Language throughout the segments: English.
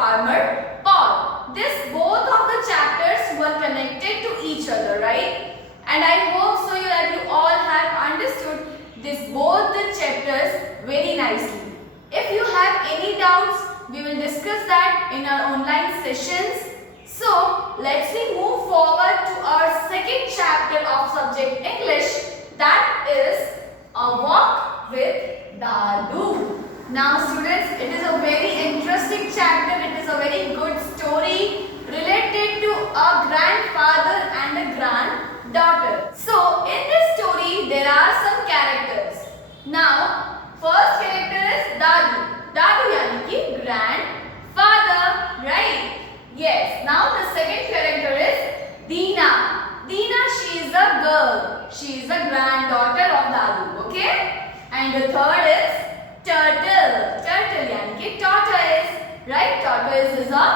Farmer Paul. This both of the chapters were connected to each other, right? And I hope so that you all have understood this both the chapters very nicely. If you have any doubts, we will discuss that in our online sessions. So, let's move forward to our second chapter of subject English, that is A Walk with Dadu. Now students, it is a very interesting chapter, it is a very good story related to a grandfather and a granddaughter. So, in this story, there are some characters. Now, first character is Dadu. Dadu yani ki grandfather, right? Yes. Now the second character is Deena. Deena, she is a girl. She is the granddaughter of Dadu. Okay? And the third is Turtle. Turtle yani ki tortoise. Right? Tortoise is a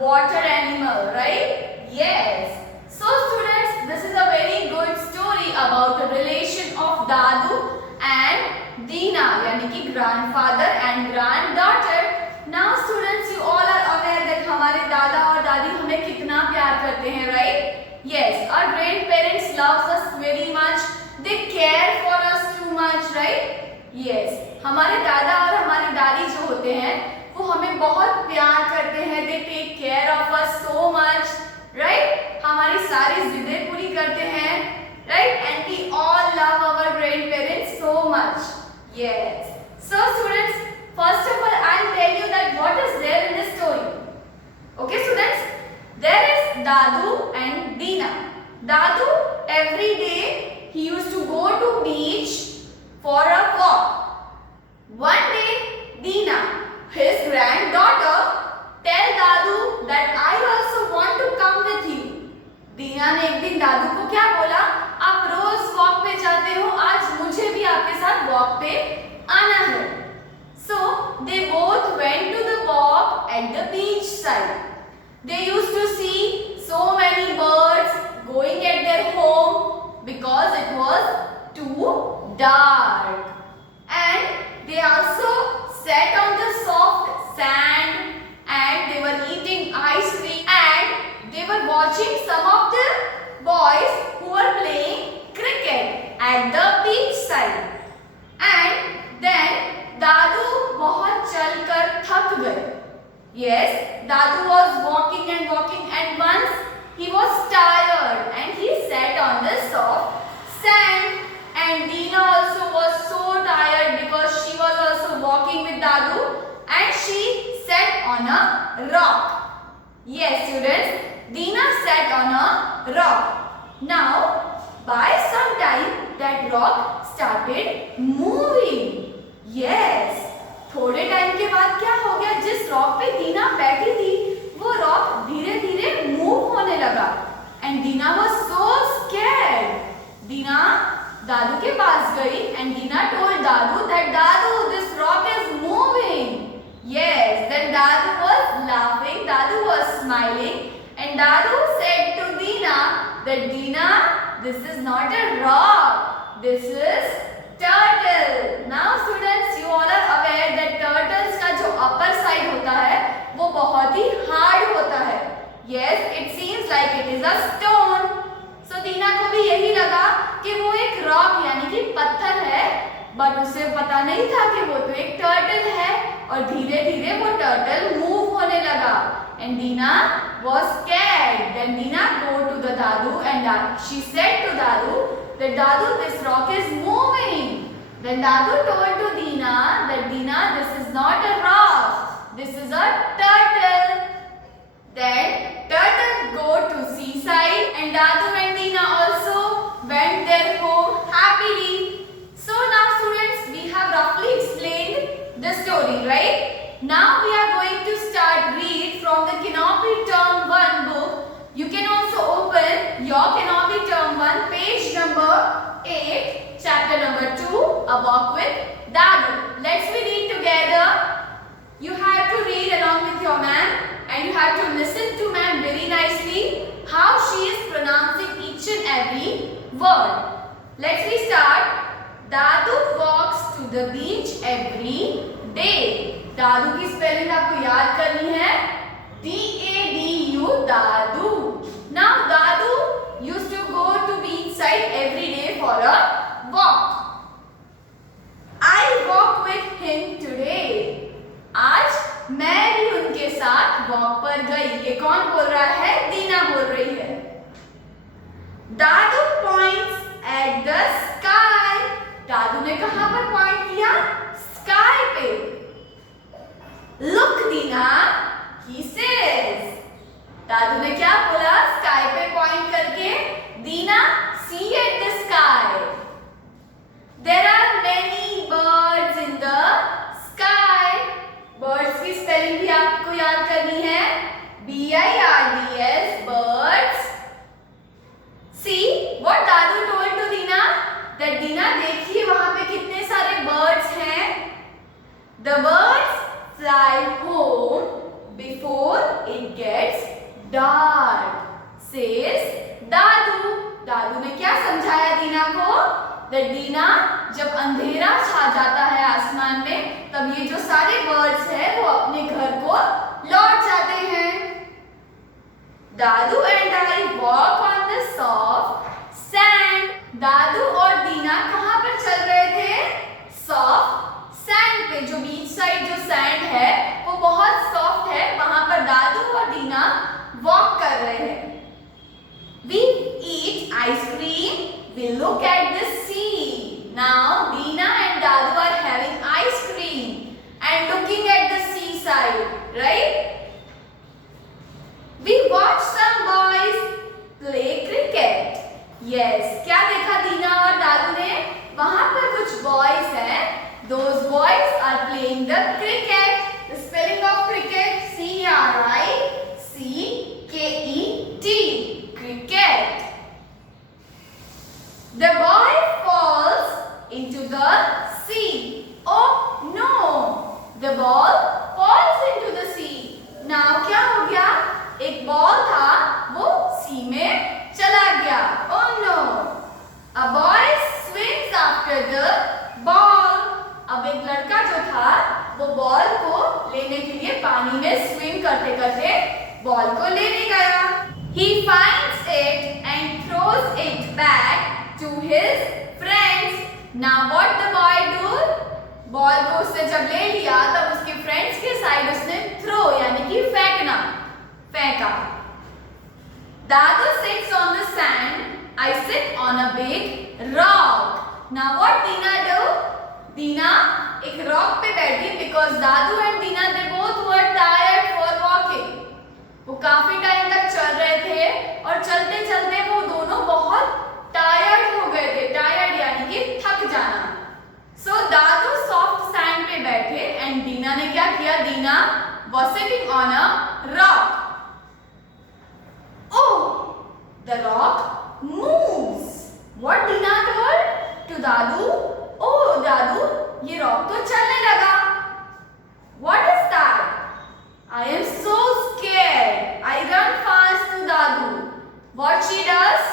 water animal. Right? Yes. So students, this is a very good story about the relation of Dadu and Deena yani ki grandfather and granddaughter. Now students, you all are aware that हमारे दादा और दादी हमें कितना प्यार करते हैं, right? Yes, our grandparents loves us very much. They care for us too much, right? Yes, हमारे दादा और हमारी दादी जो होते हैं वो हमें बहुत प्यार करते हैं. They take care of us so much, right? हमारी सारी जिद्दें पूरी करते हैं, right? And we all love our grandparents so much. Yes. So students, first of all, I'll tell you that what is there in this story. Okay students, there is Dadu and Deena. Dadu, every day he used to go to beach for a walk. One day Deena, his granddaughter, tell Dadu that I also want to come with you. Deena ने एक दिन दादू को क्या बोला, आप रोज walk पे जाते हो, आज मुझे भी आपके साथ वॉक पे आना है. So they both went to the walk at the beach side. They used to see so many birds going at their home because it was too dark. And they also sat on the soft sand and they were eating ice cream and they were watching some of the boys who were playing cricket at the beach side. And then दादू बहुत चलकर थक गए. Yes, Dadu was walking and once he was tired and he sat on the soft sand. And Deena also was so tired because she was also walking with Dadu and she sat on a rock. Yes students, Deena sat on a rock. Now, by some time that rock started moving. Yes, थोड़े time के बाद क्या हो गया, जिस rock पे दीना बैठी थी वो रॉक धीरे धीरे मूव होने लगा. And Dina was so scared. Dina दादू के पास गई एंड दीना टोल्ड दादू दैट दादू this rock is moving. Yes, then दादू वाज लाफिंग, दादू वाज स्माइलिंग एंड दादू said to Dina that Dina this is not a rock, this is turtle. Now students, you all are aware that turtles का जो upper side होता है वो बहुत ही hard होता है. Yes, it seems like it is a stone. So दीना को भी यही लगा कि वो एक rock यानी कि पत्थर है, but उसे पता नहीं था कि वो तो एक turtle है. और धीरे धीरे वो turtle move होने लगा. And Deena was scared. Then Deena go to the Dadu and she said to Dadu that Dadu, this rock is moving. Then Dadu told to Deena that Deena, this is not a rock, this is a turtle. Then turtle go to seaside and Dadu and Deena also went their home happily. So now students, we have roughly explained the story, right? Now we are going to start read from the Canopy Term 1 book. You can also open your Canopy Term 1 page number 8, chapter number 2, A Walk with Dadu. Let's read together. You have to read along with your ma'am and you have to listen to ma'am very nicely how she is pronouncing each and every word. Let's start. Dadu walks to the beach every day. दादू की spelling आपको याद करनी है. Walk पर गई। ये कौन बोल रहा है? दीना बोल रही है। दादू पॉइंट्स एट द स्काई। दादू ने कहां पर पॉइंट किया? स्काई पे। Look Dina, he says. दादू ने क्या बोला स्काई पे पॉइंट करके? Dina, see at the sky. There are many birds in the sky. Birds की स्पेलिंग भी आपको याद करनी है, BIRDS, birds. See what Dadu told to Dina? That दीना देखिए वहां पे कितने सारे birds हैं. The birds fly home before it gets dark, says दादू. दादू ने क्या समझाया दीना को? That दीना, जब अंधेरा छा जाता है आसमान में, तब ये जो सारे बर्ड्स हैं वो अपने घर को लौट जाते हैं. दादू and I walk on the soft sand. दादू और दीना कहां पर चल रहे थे? सॉफ्ट सैंड पे. जो बीच साइड जो सैंड है वो बहुत सॉफ्ट है, वहां पर दादू और दीना वॉक कर रहे हैं. We eat ice cream. We look at the sea. Now Deena and Dadu are having ice cream and looking at the seaside, right? We watch some boys play cricket. Yes, क्या देखा दीना और दादू ने? वहां पर कुछ बॉयज हैं. Those boys are playing the cricket. The spelling of cricket, CRICKET, cricket. The boy falls into the sea. Oh no! The ball falls into the sea. Now क्या हो गया? एक बॉल था वो सी में चला गया. Oh no! A boy swims after the ball. अब एक लड़का जो था वो बॉल को लेने के लिए पानी में स्विम करते करते बॉल को लेने गया. He finds it and throws it back to his friends. Now what the boy do? Ball को उसने जब ले लिया तब उसके फ्रेंड्स के साइड उसने थ्रो यानी कि फेंकना, फेंका. Dadu sits on the sand. I sit on a big rock. Now what Deena do? Deena एक रॉक पे बैठी because Dadu and Deena they both were tired for walking. वो काफी टाइम तक चल रहे थे और चलते चलते वो दोनों बहुत टायर्ड हो गए थे. टायर्ड यानी कि थक जाना. So Dadu soft sand पे बैठे and Deena ने क्या किया? Deena was sitting on a rock. Oh, the rock moves. What Deena told to Dadu? Oh, Dadu, ये rock तो चलने लगा. What is that? I am so scared. I run fast to Dadu. What she does?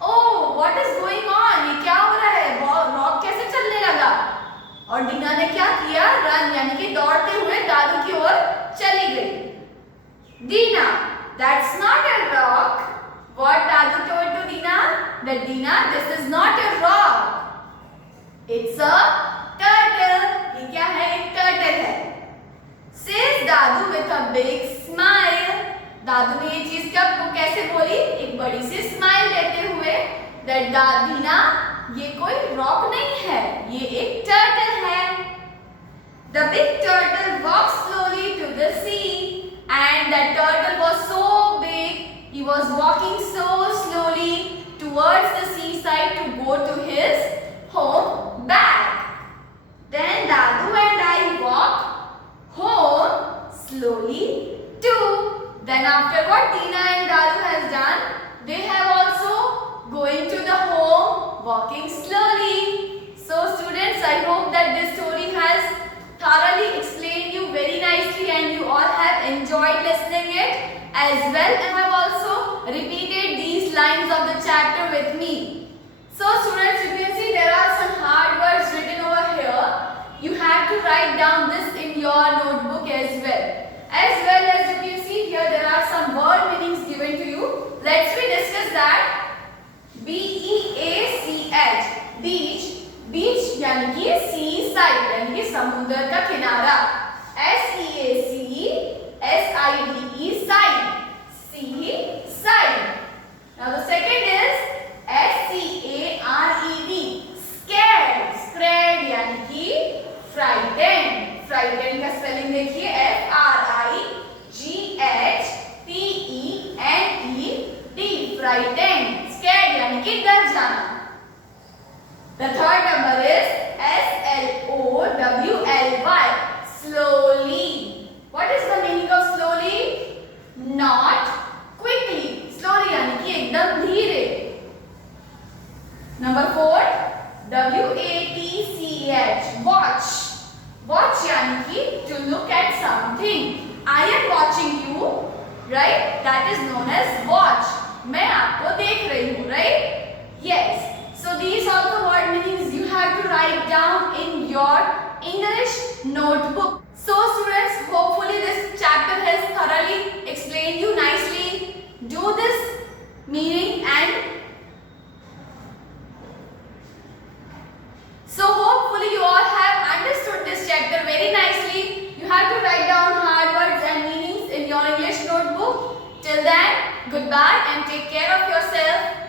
Oh, what is going on? ये क्या हो रहा है? Rock कैसे चलने लगा? और डीना ने क्या किया? रन यानी कि दौड़ते हुए दादू की ओर चली गई. Deena, that's not a rock. What Dadu told to Deena? That Deena, this is not a rock. It's a turtle. ये क्या है? एक turtle है. Says Dadu with a big smile. दादू ने ये चीज कब कैसे बोली? एक बड़ी सी स्माइल देते हुए. That Deena, ये कोई रॉक नहीं है, ये एक टर्टल है. The big turtle walks slowly to the sea, and that turtle was so big, he was walking so slowly towards the seaside to go to his home back. Then Dadu and I walk home slowly too. Then after what Deena and Dadu has done, they have also going to the home walking slowly. So students, I hope that this story has thoroughly explained you very nicely and you all have enjoyed listening it. As well, I have also repeated these lines of the chapter with me. So students, you can see there are some hard words written over here. You have to write down this in your notebook as well. As well as you can see here, there are some word meanings given to you. Let's discuss that. BEACH, beach, beach यानी कि sea side यानी कि समुद्र का किनारा. SEAC, SIDE E side. C side. Now the second is SCARED. Scared. Scared यानी कि frightened. Frightened का स्पेलिंग देखिए FRIGHTENED. Frightened. Scared यानी कि डर जाना. The third number is SLOWLY. Slowly. What is the meaning of slowly? Not quickly. Slowly यानी कि एकदम धीरे. Number 4, WATCH. Watch. Watch यानी कि to look at something. I am watching you, right? That is known as watch. मैं आपको देख रही हूँ, right? Yes. So these are the word meanings you have to write down in your English notebook. So students, hopefully this chapter has thoroughly explained you nicely. Do this meaning and so hopefully you all have understood this chapter very nicely. You have to write down hard words and meanings in your English notebook. Till then, goodbye and take care of yourself.